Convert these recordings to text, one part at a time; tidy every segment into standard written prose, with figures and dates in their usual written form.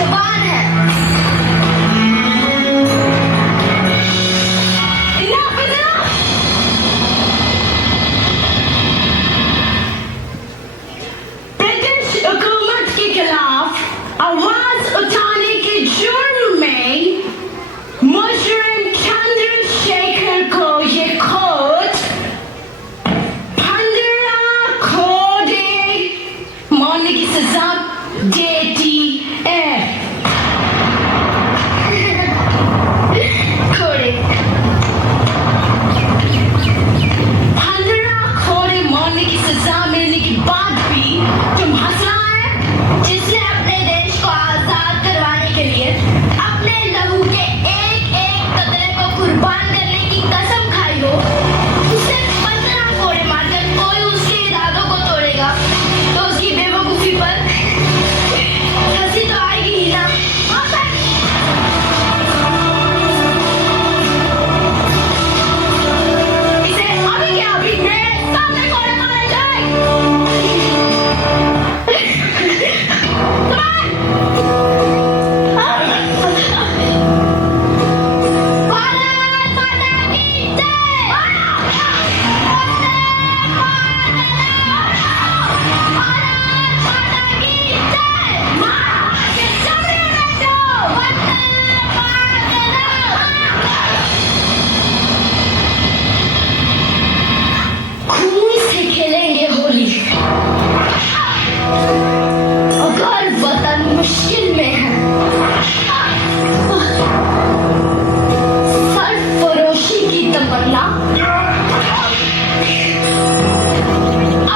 जवान है। Enough is enough! British हुकूमत के खिलाफ आवाज उठाने के जुर्म में मुजरिम चंद्रशेखर को ये कोर्ट 15 कोड़े मरने की सजा देती है। कोड़े 15 कोड़े मरने की सजा मिलने के बाद भी तुम हंस रहा है, जिसने अपने देश को आजाद करवाने के लिए अपने लहू के एक एक कतरे को कुर्बान करने की कसम खाई हो, उसे 15 कोड़े मारकर कोई उसके इरादों को तोड़ेगा तो उसकी बेवकूफी पर हंसी तो आएगी ही ना। हाँ सर। इसे अभी के अभी मेरे सामने कोड़े मारे जाए। भारत माता की जय। भारत माता की जय। चमड़े उड़ा दो। खून से खेलेंगे होली। अगर वतन मुश्किल में है, सरफरोशी की तमन्ना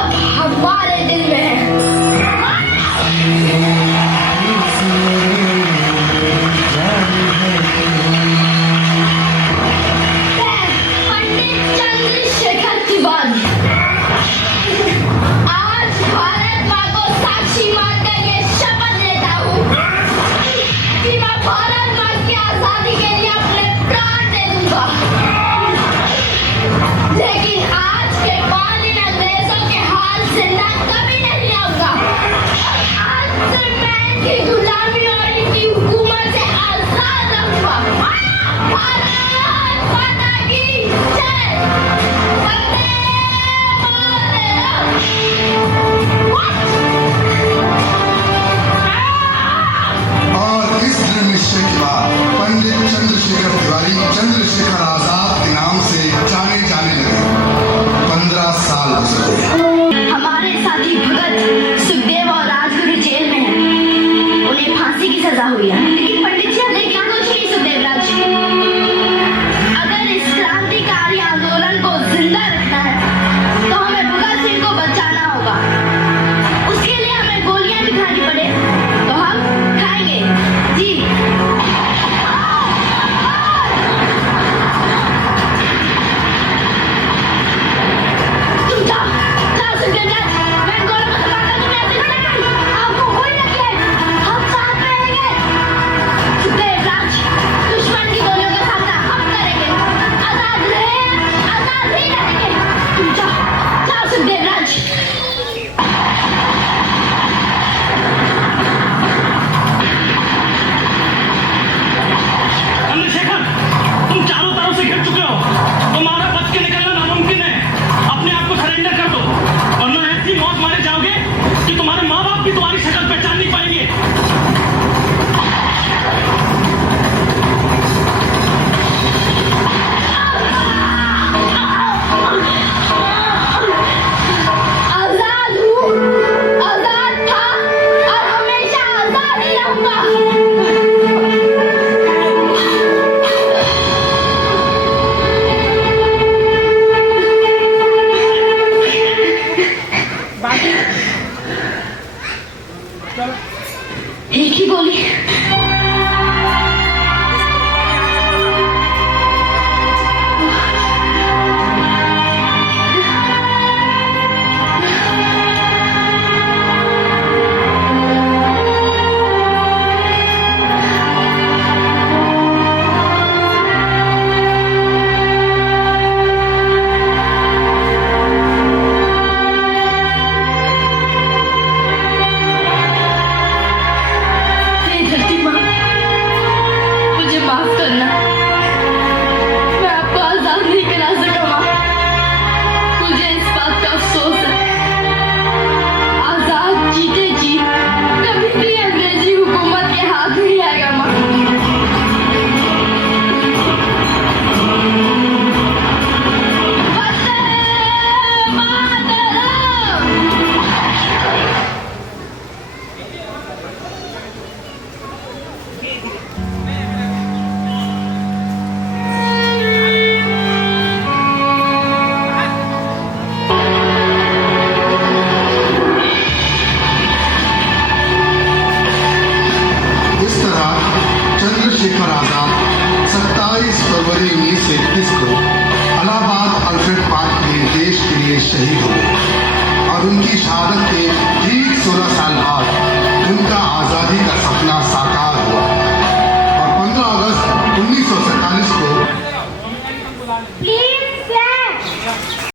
अब हमारे दिल में है। मैं पंडित चंद्रशेखर तिवारी आज भारत माँ को साक्षी मानकर ये शपथ लेता हूँ कि मैं भारत माँ की आजादी के लिए अपने प्राण दे दूंगा। लेकिन आज के बाद इन अंग्रेजों के हाल से ना कभी नहीं आऊंगा। आज से मैं इनकी गुलामी और इनकी हुकूमत से आजाद रहूंगा। भारत माता की जय। वंदे मातरम। और इस दृढ़ निश्चय के बाद पंडित चंद्रशेखर तिवारी चंद्रशेखर आजाद के नाम से जाने जाने लगे। 15 साल गुजर गए। हमारे साथी भगत, सुखदेव और राजगुरु जेल में हैं। उन्हें फांसी की सजा हुई है। लेकिन पंडित जी हमने क्या कुछ नहीं सुखदेव राज। अगर इस क्रांतिकारी आंदोलन को जिंदा रखना है तो हमें भगत सिंह को बचाना होगा। उसके लिए हमें गोलियां भी खानी पड़े तो हम खाएंगे जी। तुम जाओ जाओ सुखदेव राज। मैं गोलों को समाकर तुम्हें ऐसे छोड़ेंगे। आपको गोली लगी है, हम साथ रहेंगे। सुखदेव राज, दुश्मन की गोलियों का सामना हम करेंगे। आजाद रहे, आजाद ही रहेंगे। तुम जाओ जाओ सुखदेव राज। चंद्रशेखर, तुम चारों तरफ से घिर चुके हो। तुम्हारा बच के निकलना नामुमकिन है। अपने आप को सरेंडर कर दो, वरना ऐसी मौत मारे जाओगे कि तुम्हारे माँ बाप भी तुम्हारी शक्ल पहचान नहीं पाएंगे। आजाद हूँ, आजाद था और हमेशा आजाद ही रहूंगा। एक ही गोली। और उनकी शहादत के ठीक 16 साल बाद उनका आज़ादी का सपना